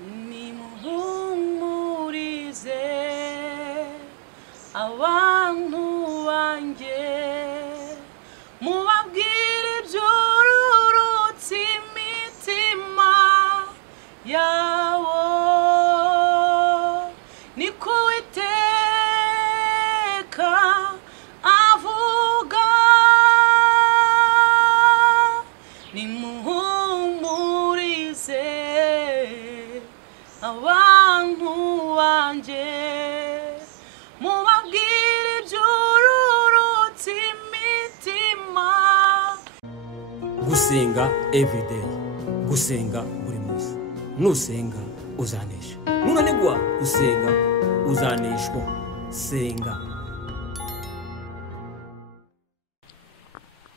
nimuhumurize abantu banjye mubabwire iby'ururutse imitima yawo niko Uwiteka avuga nimuhumurize abantu banjye mubabwire iby'ururutse imitima. Gusenga everyday, gusenga buri munsi. Nusenga uzanesha, nunanigwa gusenga uzaneshwa. Senga.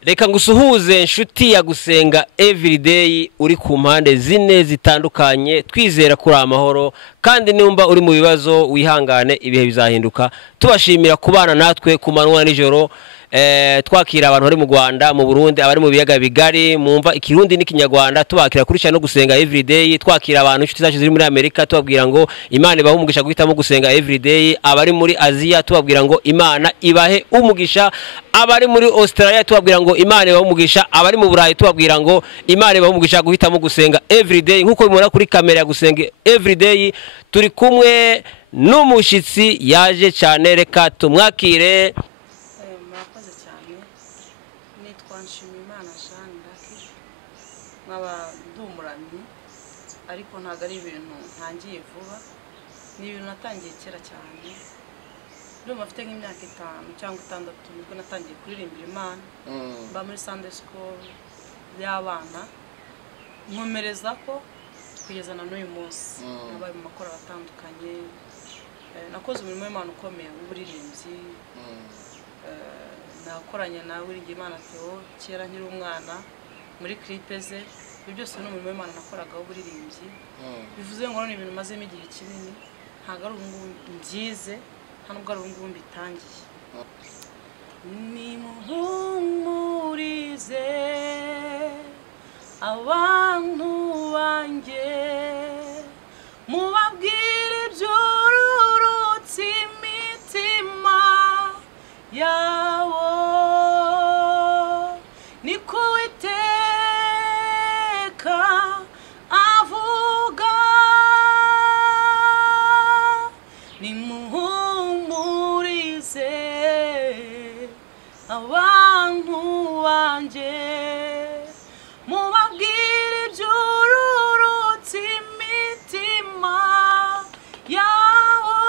Reka ngusuhuze nshuti ya Gusenga everyday uri ku mpande zine zitandukanye, twizera kuri amahoro kandi numva uri mu bibazo wihangane, ibihe bizahinduka. Tubashimira kubana natwe ku manywa n'ijoro. Twakira abantu bari mu Rwanda, mu Burundi, abari mu biyaga bigari, mumva ikirundi n'ikinyarwanda, tubakira kuri cyane no Gusenga everyday. Twakira abantu inshuti zacu ziri muri Amerika, tubabwira ngo Imana ibahe umugisha guhitamo Gusenga everyday. Abari muri Aziya tubabwira ngo Imana ibahe umugisha. Abari muri Australia tubabwira ngo Imana ibahe umugisha. Abari mu Burayi tubabwira ngo Imana ibahe umugisha guhitamo Gusenga everyday. Nkuko bimura kuri kamera ya Gusenga everyday, turi kumwe n'umushitsi yaje cyane, reka tumwakire. Ariko ntago ari ibintu ntangiye vuba, ni ibintu natangiye kera cyane. Ndumva mfite nk'imyaka 5 cyangwa 6 nibwo natangiye kuririmbira Imana. Mba muri Sunday school y'abana, nkomereza ko kugeza na n'uyu munsi. Nabaye mu makoro atandukanye, nakoze umurimo w'Imana ukomeye w'uburirimbyi. Nakoranye nawe Uwiringiyimana Theo kera nkiri umwana muri clipe ze. Byose no mu Imana nakoraga uburirimbyi. Bivuze ngo none ibintu mazemo igihe kinini, ntago ari ubungu mbyize, nta nubwo ari ubungu mbitangiye. Nimuhumurize abantu banjye mubabwire iby'ururutse imitima yawo niko Uwiteka avuga nimuhumurize abantu banjye mubabwire iby'ururutse imitima yawo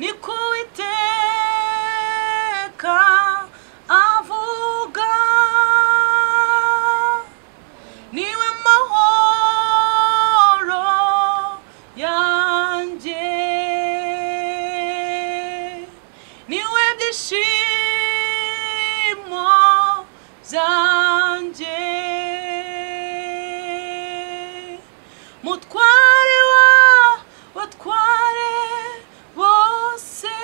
niko Uwiteka avuga niwe mahoro yanjye niwe byishimo byanjye mutware w'abatware bose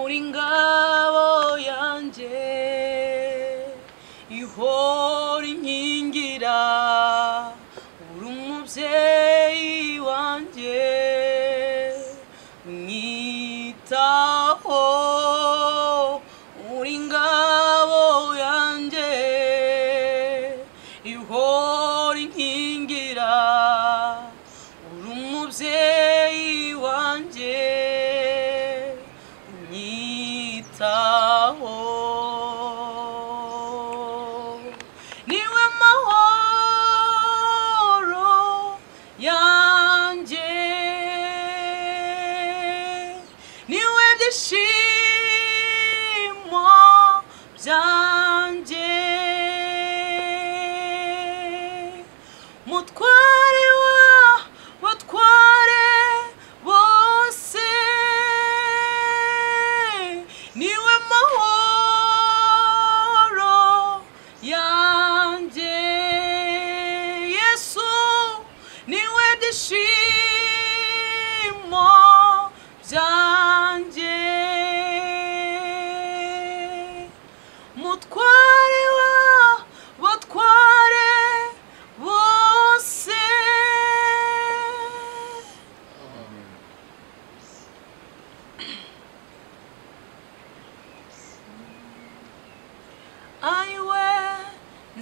uri ngabo yanjye ihora inkingira uri umubyeyi wanjye unyitaho uri ngabo yanjye ihora inkingira uri umubyeyi wanjye unyitaho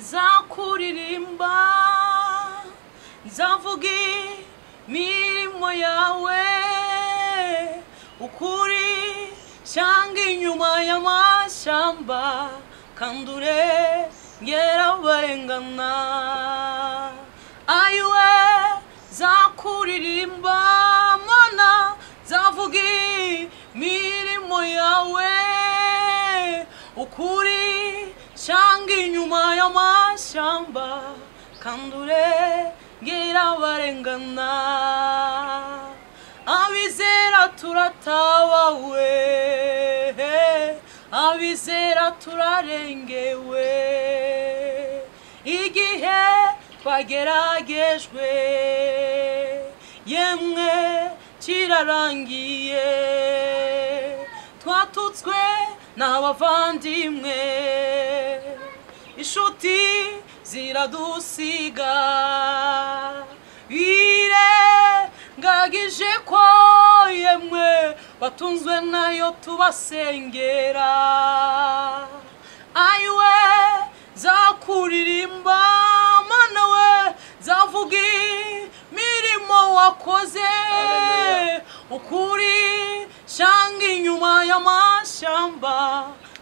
nzakuririmba nzavuga imirimo yawe ukuri cyangwa inyuma y'amashyamba kandi urengera abarengana ayiwe nzakuririmba mana nzavuga imirimo yawe ukuri cyangwa inyuma y'amashyamba kandi urengera abarengana abizera turatabawe abizera turarengewe igihe twageragejwe yemwe kirarangiye twatutswe n'abavandimwe inshuti ziradusiga birengagije ko yemwe batunzwe nayo tubasengera ayiwe nzakuririmba mana we nzavuga imirimo wakoze ukuri cyangwa inyuma y'amashyamba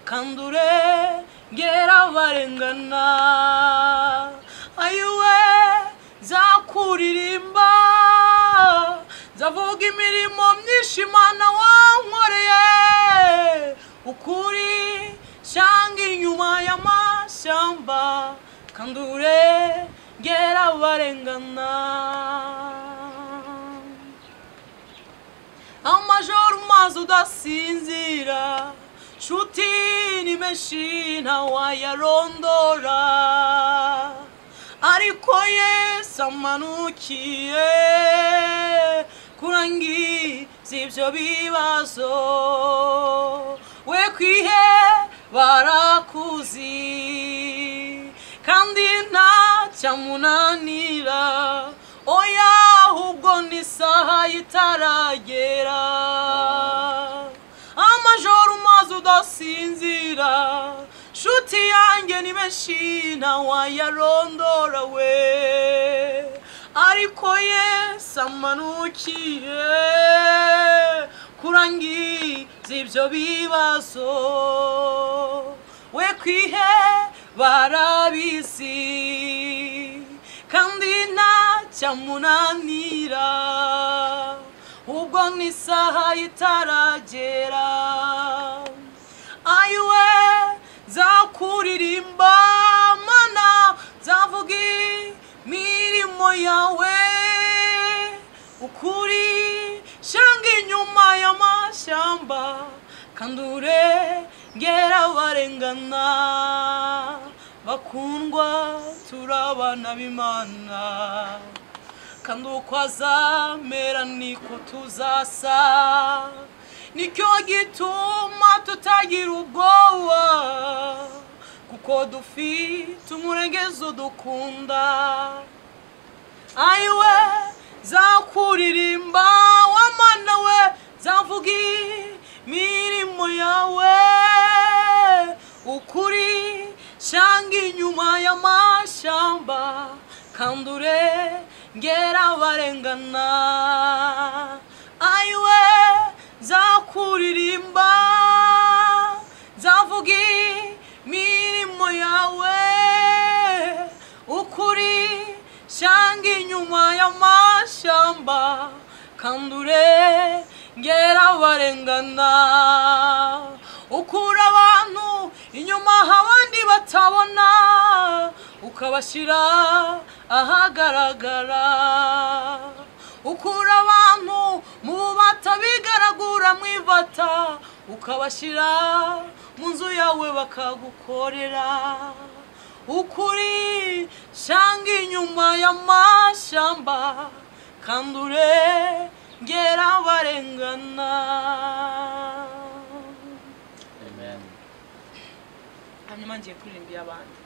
kandi urengera abarengana ayiwe nzakuririmba nzavuga imirimo myinshi Imana wankoreye ukuri cyangwa inyuma y'amashyamba kandi urengera abarengana amajoro maze udasinzira nshuti ni menshi ntawayarondora ariko Yesu amanukiye kurangiza ibyo bibazo we kwihe barakuzi kandi ntacyamunanira oya ahubwo n'isaha itaragera amajoro maze udasinzira nshuti yanjye ni benshi ntawayarondora we ariko Yesu amanukiye kurangiza ibyo bibazo we kwihe barabizi kandi ntacyamunanira ubwo n'isaha itaragera ayiwe nzakuririmba mana nzavuga imirimo yawe ukuri cyangwa inyuma y'amashyamba kandi urengera abarengana bakundwa turabana b'Imana kandi uko azamera niko tuzasa nicyo gituma tutagira ubwoba kuko dufite umurengezi udukunda ayiwe nzakuririmba wa mana we nzavuga imirimo yawe ukuri cyangwa inyuma y'amashyamba kandi urengera abarengana ayiwe nzakuririmba nzavuga imirimo yawe ukuri cyangwa inyuma y'amashyamba kandi urengera abarengana ukura abantu inyuma abandi batabona ukabashyira ahagaragara ukura abantu mu batabigaragura mu ivata ukabashyira mu nzu yawe bakagukorera ukuri cyangwa inyuma y'amashyamba kandi urengera abarengana hanyuma ngiye kuririmba abandi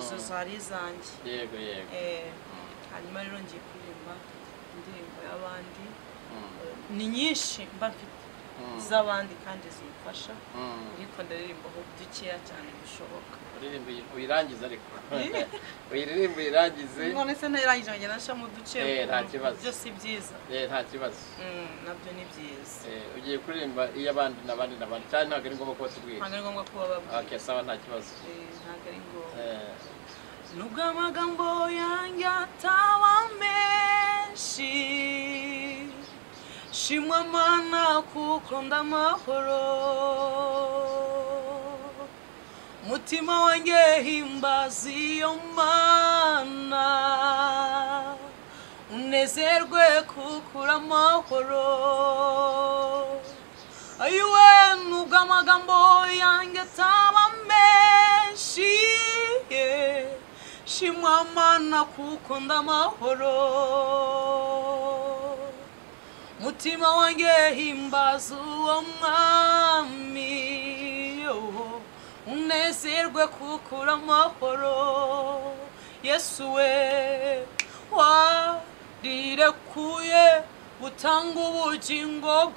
izo zari izanjye yego yego hanyuma rero ngiye kuririmba indirimbo y'abandi ni nyinshi mba mfite z'abandi kandi zimfasha ariko ndaririmbaho dukeya cyane bishoboka. Uyirangiza ariko uyiririmba uyirangize none se ntarangije ngenda nshamo duce nta kibazo byose byiza nta kibazo nabyo ni byiza ugiye kuririmba iy'abandi n'abandi cyane ntabwo ari ngombwa kuba tubwira ntabwo ari ngombwa kuba babwira okay sawa nta kibazo ntabwo ari ngombwa nubwo amagambo yanjye ataba menshi shimwa Mana kuko ndamahoro mutima wanjye himbaza iyo Mana unezerwe kuko uramahoro ayiwe nubwo amagambo yanjye ataba menshi shimwa Mana kuko ndamahoro mutima wanjye himbaza uwo mwami unezerwe kuko uramahoro Yesu we warirekuye utanga ubugingo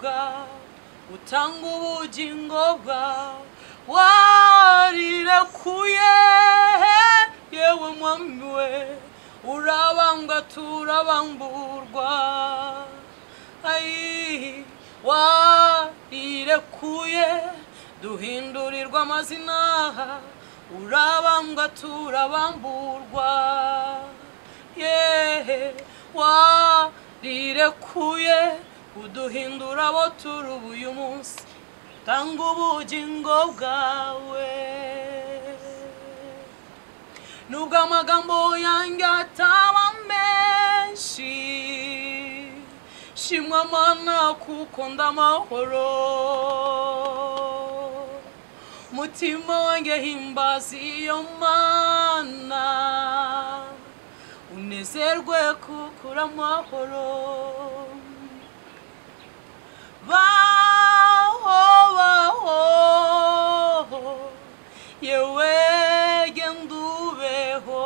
bwawe warirekuye yewe mwami we urabanga turabamburwa ai warirekuye duhindurirwa amazina urabambwa turabamburwa warirekuye uduhindura abo turi uyu munsi tanga ubugingo bwawe nubwo amagambo yanjye ataba menshi shimwa Mana kuko ndamahoro mutima wanjye himbaza iyo Mana unezerwe kuko uramahoro baho yewe genda ubeho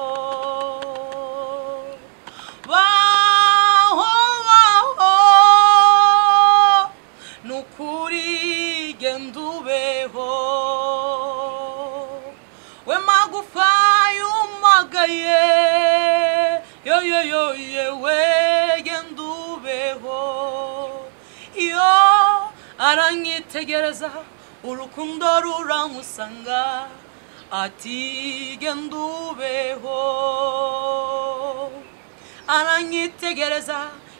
baho nukuri genda ubeho we magufa yumagaye yewe genda ubeho iyo aranyitegereza urukundo ruramusanga ati genda ubeho aranyitegereza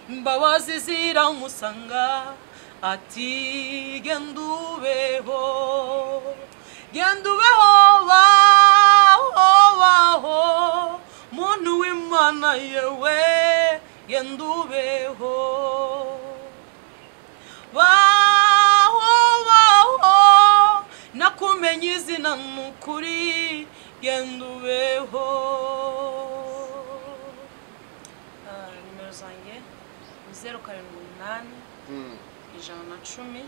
imbabazi ziramusanga ati genda ubeho baho muntu w'Imana yewe genda ubeho baho nakumenye izina nukuri genda ubeho nimero zanjye 078 110 9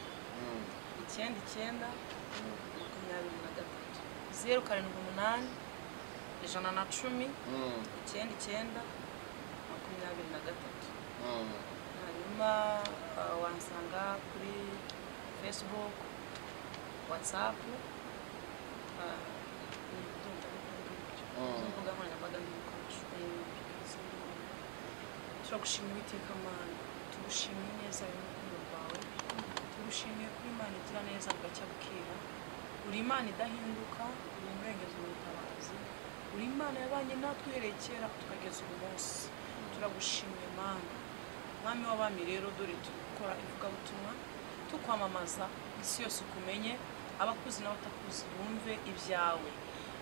078 110 9 hanyuma wansanga kuri Facebook WhatsApp turagushimira Uwiteka Mana tugushimiye neza y'urukundo rwawe tugushimiye kuri Imana igira neza bugacya bukira uri Imana idahinduka uri umurengezi w'ubutabazi uri Imana yabanye natwe uhereye kera tukageza uyu munsi turagushimiye Mana mwami w'abami rero dore turi gukora ivugabutumwa tukwamamaza isi yose ukumenye abakuzi n'abatakuzi bumve ibyawe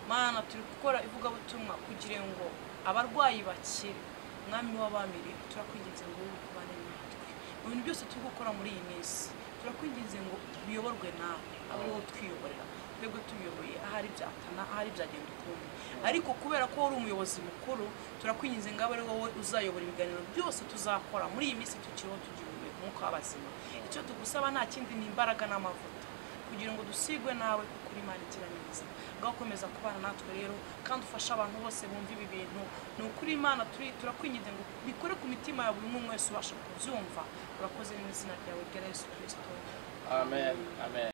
Mana turi gukora ivugabutumwa kugira ngo abarwayi bakire mwami w'abami rero turakwinginze ngo ubane natwe mu bintu byose turi gukora muri iyi minsi turakwinginze ngo biyoborwe nawe abo ari wowe twiyoborera twebwe tubiyoboye ahari byatana ahari byagenda ukundi ariko kubera ko uri umuyobozi mukuru turakwinginze ngo abe ari wowe uzayobora ibiganiro byose tuzakora muri iyi minsi tukiriho tugira umwuka w'abazima icyo tugusaba nta kindi ni imbaraga n'amavuta kugira ngo dusigwe nawe kuko uri Imana igira neza gakomeza kubana natwe rero kandi ufasha abantu bose bumva ibi bintu ni ukuri Imana turakwinginze ngo bikore ku mitima ya buri umwe wese ubasha kubyumva urakoze mu izina ryawe rya Yesu Kristo amen amen